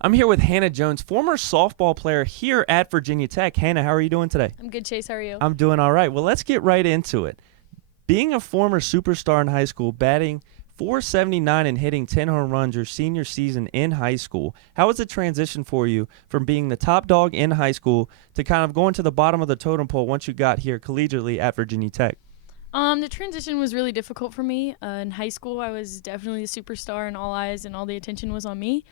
I'm here with Hannah Jones, former softball player here at Virginia Tech. Hannah, how are you doing today? I'm good, Chase. How are you? I'm doing all right. Well, let's get right into it. Being a former superstar in high school, batting .479 and hitting 10 home runs your senior season in high school, how was the transition for you from being the top dog in high school to kind of going to the bottom of the totem pole once you got here collegiately at Virginia Tech? The transition was really difficult for me. In high school, I was definitely the superstar, and all eyes and all the attention was on me.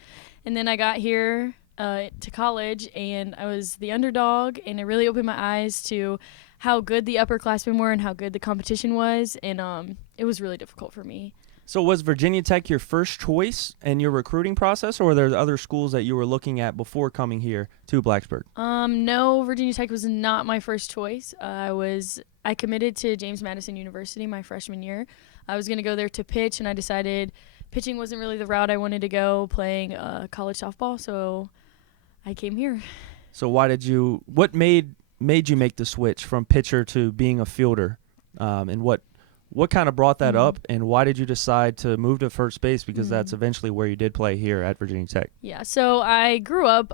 And then I got here to college, and I was the underdog, and it really opened my eyes to how good the upperclassmen were and how good the competition was, and it was really difficult for me. So was Virginia Tech your first choice in your recruiting process, or were there other schools that you were looking at before coming here to Blacksburg? No, Virginia Tech was not my first choice. I committed to James Madison University my freshman year. I was going to go there to pitch, and I decided pitching wasn't really the route I wanted to go, playing college softball, so I came here. So what made you make the switch from pitcher to being a fielder, and what kind of brought that up, and why did you decide to move to first base, because that's eventually where you did play here at Virginia Tech? Yeah, so I grew up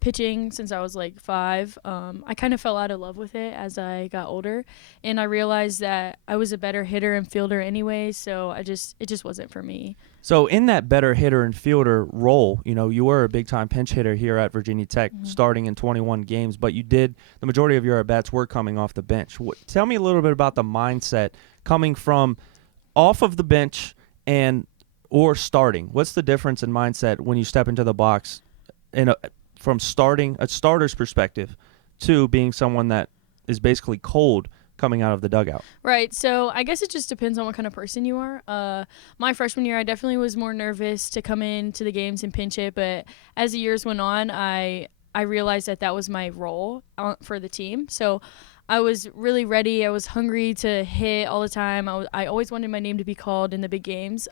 pitching since I was like 5. I kind of fell out of love with it as I got older, and I realized that I was a better hitter and fielder anyway, so it just wasn't for me. So in that better hitter and fielder role, you were a big-time pinch hitter here at Virginia Tech, starting in 21 games, but the majority of your at-bats were coming off the bench. Tell me a little bit about the mindset coming from off of the bench or starting. What's the difference in mindset when you step into the box from starting a starter's perspective to being someone that is basically cold coming out of the dugout? Right, so I guess it just depends on what kind of person you are. My freshman year, I definitely was more nervous to come into the games and pinch it, but as the years went on, I realized that was my role for the team. So I was really ready. I was hungry to hit all the time. I always wanted my name to be called in the big games.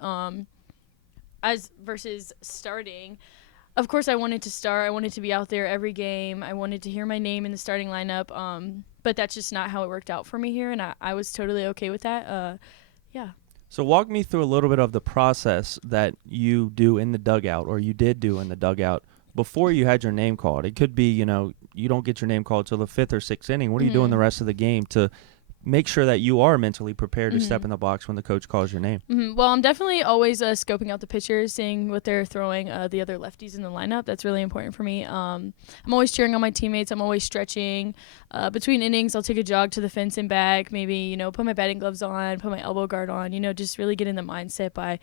As versus starting, of course, I wanted to start. I wanted to be out there every game. I wanted to hear my name in the starting lineup. But that's just not how it worked out for me here, and I was totally okay with that. Yeah. So walk me through a little bit of the process that you do in the dugout, or you did do in the dugout, before you had your name called. It could be, you don't get your name called till the 5th or 6th inning. What are you doing the rest of the game to make sure that you are mentally prepared to step in the box when the coach calls your name? Well, I'm definitely always scoping out the pitchers, seeing what they're throwing, the other lefties in the lineup. That's really important for me. I'm always cheering on my teammates. I'm always stretching. Between innings, I'll take a jog to the fence and back, maybe, put my batting gloves on, put my elbow guard on, just really get in the mindset by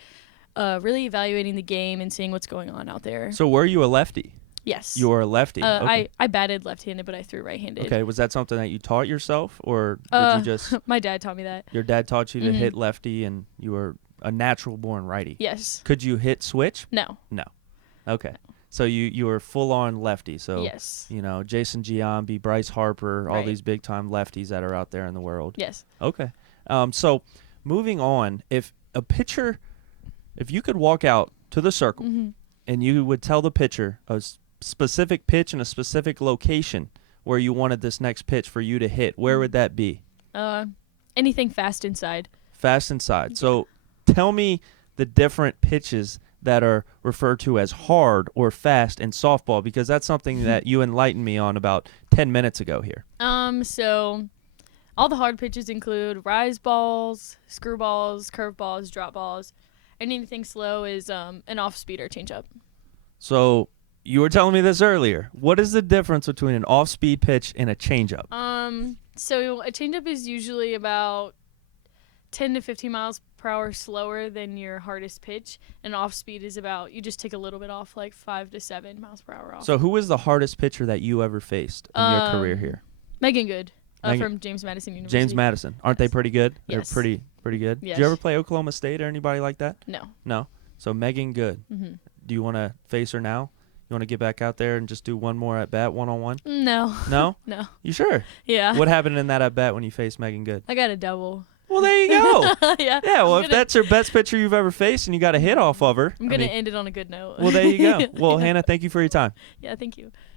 really evaluating the game and seeing what's going on out there. So were you a lefty? Yes. You were a lefty. Okay. I batted left-handed, but I threw right-handed. Okay. Was that something that you taught yourself, or did you just... My dad taught me that. Your dad taught you to hit lefty, and you were a natural-born righty? Yes. Could you hit switch? No. No. Okay. So you were full-on lefty. So, yes. Jason Giambi, Bryce Harper, all Right. these big-time lefties that are out there in the world. Yes. Okay. So moving on, if you could walk out to the circle and you would tell the pitcher a specific pitch in a specific location where you wanted this next pitch for you to hit, where would that be? Anything fast inside. Fast inside. So tell me the different pitches that are referred to as hard or fast in softball, because that's something that you enlightened me on about 10 minutes ago here. So all the hard pitches include rise balls, screw balls, curve balls, drop balls. Anything slow is an off-speed or changeup. So you were telling me this earlier. What is the difference between an off-speed pitch and a changeup? So a changeup is usually about 10 to 15 miles per hour slower than your hardest pitch. And off-speed is you just take a little bit off, like 5 to 7 miles per hour off. So who is the hardest pitcher that you ever faced in your career here? Megan Good from James Madison University. James Madison. Aren't they pretty good? Yes. They're pretty good. Yes. Did you ever play Oklahoma State or anybody like that? No. No? So Megan Good. Do you want to face her now? You want to get back out there and just do one more at-bat one-on-one? No. No? No. You sure? Yeah. What happened in that at-bat when you faced Megan Good? I got a double. Well, there you go. Yeah. Yeah, well, if that's your best pitcher you've ever faced and you got a hit off of her. I'm going to end it on a good note. Well, there you go. Well, Hannah, thank you for your time. Yeah, thank you.